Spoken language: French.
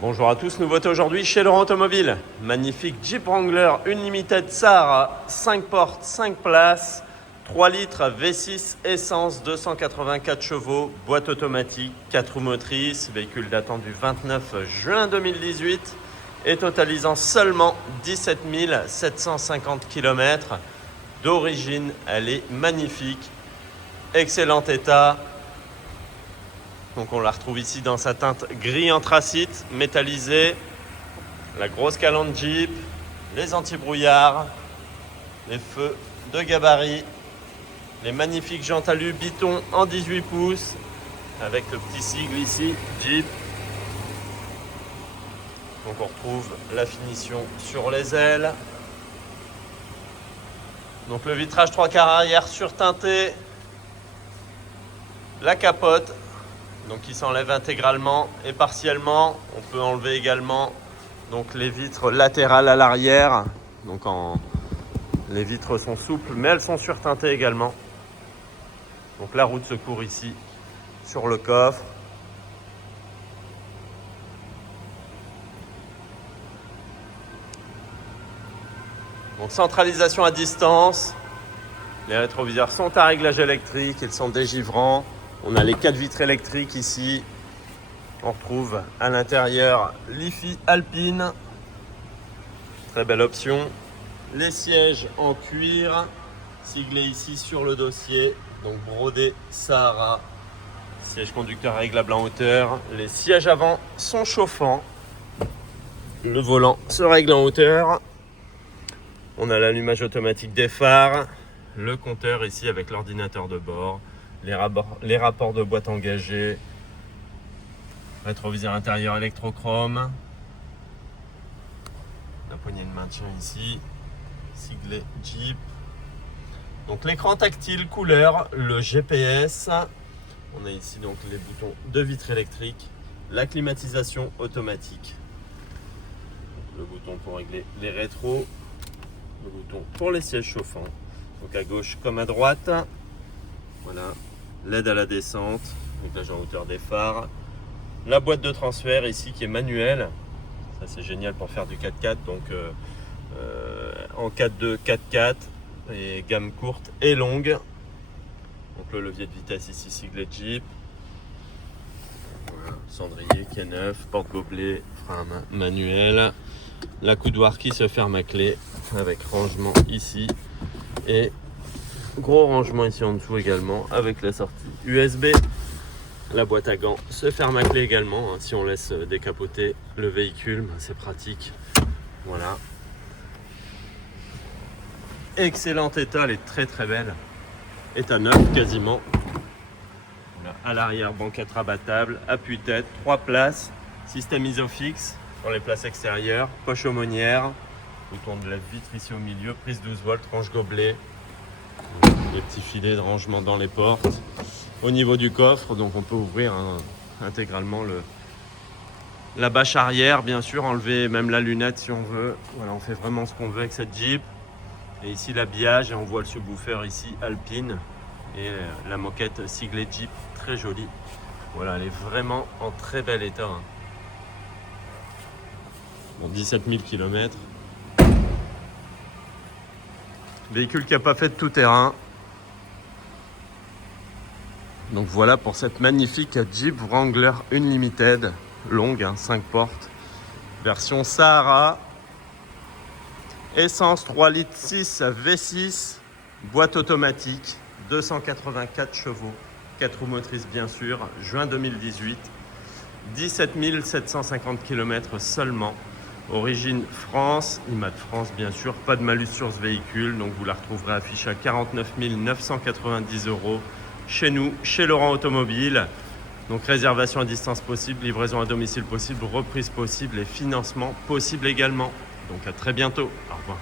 Bonjour à tous, nouveauté aujourd'hui chez Laurent Automobile. Magnifique Jeep Wrangler Unlimited Sahara, 5 portes, 5 places, 3 litres V6 essence, 284 chevaux, boîte automatique, 4 roues motrices, véhicule datant du 29 juin 2018 et totalisant seulement 17 750 km. D'origine, elle est magnifique, excellent état. Donc on la retrouve ici dans sa teinte gris anthracite, métallisée, la grosse calandre Jeep, les anti-brouillards, les feux de gabarit, les magnifiques jantes alu Biton en 18 pouces, avec le petit sigle ici, Jeep. Donc on retrouve la finition sur les ailes. Donc le vitrage 3 quarts arrière surteinté, la capote. Donc il s'enlève intégralement et partiellement. On peut enlever également donc les vitres latérales à l'arrière. Donc les vitres sont souples mais elles sont surteintées également. Donc la roue de secours ici sur le coffre. Donc centralisation à distance. Les rétroviseurs sont à réglage électrique, ils sont dégivrants. On a les 4 vitres électriques ici. On retrouve à l'intérieur l'IFI Alpine. Très belle option. Les sièges en cuir, siglés ici sur le dossier. Donc brodé Sahara. Siège conducteur réglable en hauteur. Les sièges avant sont chauffants. Le volant se règle en hauteur. On a l'allumage automatique des phares. Le compteur ici avec l'ordinateur de bord. Les rapports de boîte engagés, rétroviseur intérieur électrochrome, la poignée de maintien ici, siglé Jeep. Donc l'écran tactile couleur, le GPS. On a ici donc les boutons de vitre électrique, la climatisation automatique, le bouton pour régler les rétros, le bouton pour les sièges chauffants. Donc à gauche comme à droite. Voilà. L'aide à la descente, réglage en hauteur des phares, la boîte de transfert ici qui est manuelle, ça c'est génial pour faire du 4x4, donc en 4x2, 4x4 et gamme courte et longue. Donc le levier de vitesse ici siglé Jeep, voilà, cendrier qui est neuf, porte gobelet, frein à main manuel, la coudoir qui se ferme à clé avec rangement ici et gros rangement ici en dessous également avec la sortie USB. La boîte à gants se ferme à clé également, hein, si on laisse décapoter le véhicule, c'est pratique. Voilà. Excellent état, elle est très très belle. État neuf quasiment. Voilà. À l'arrière, banquette rabattable, appui-tête, 3 places, système Isofix pour les places extérieures, poche aumônière, bouton de lève-vitre ici au milieu, prise 12 volts, range gobelet. Les petits filets de rangement dans les portes. Au niveau du coffre, donc on peut ouvrir intégralement la bâche arrière, bien sûr, enlever même la lunette si on veut. Voilà, on fait vraiment ce qu'on veut avec cette Jeep. Et ici l'habillage, et on voit le subwoofer ici Alpine et la moquette siglée Jeep, très jolie. Voilà, elle est vraiment en très bel état. Bon, 17 000 km. Véhicule qui n'a pas fait de tout terrain. Donc voilà pour cette magnifique Jeep Wrangler Unlimited, longue, 5 portes, version Sahara, essence 3 litres 6 V6, boîte automatique, 284 chevaux, 4 roues motrices bien sûr, juin 2018, 17 750 km seulement. Origine France, IMAT France bien sûr, pas de malus sur ce véhicule, donc vous la retrouverez affichée à 49 990 € chez nous, chez Laurent Automobile. Donc réservation à distance possible, livraison à domicile possible, reprise possible et financement possible également. Donc à très bientôt, au revoir.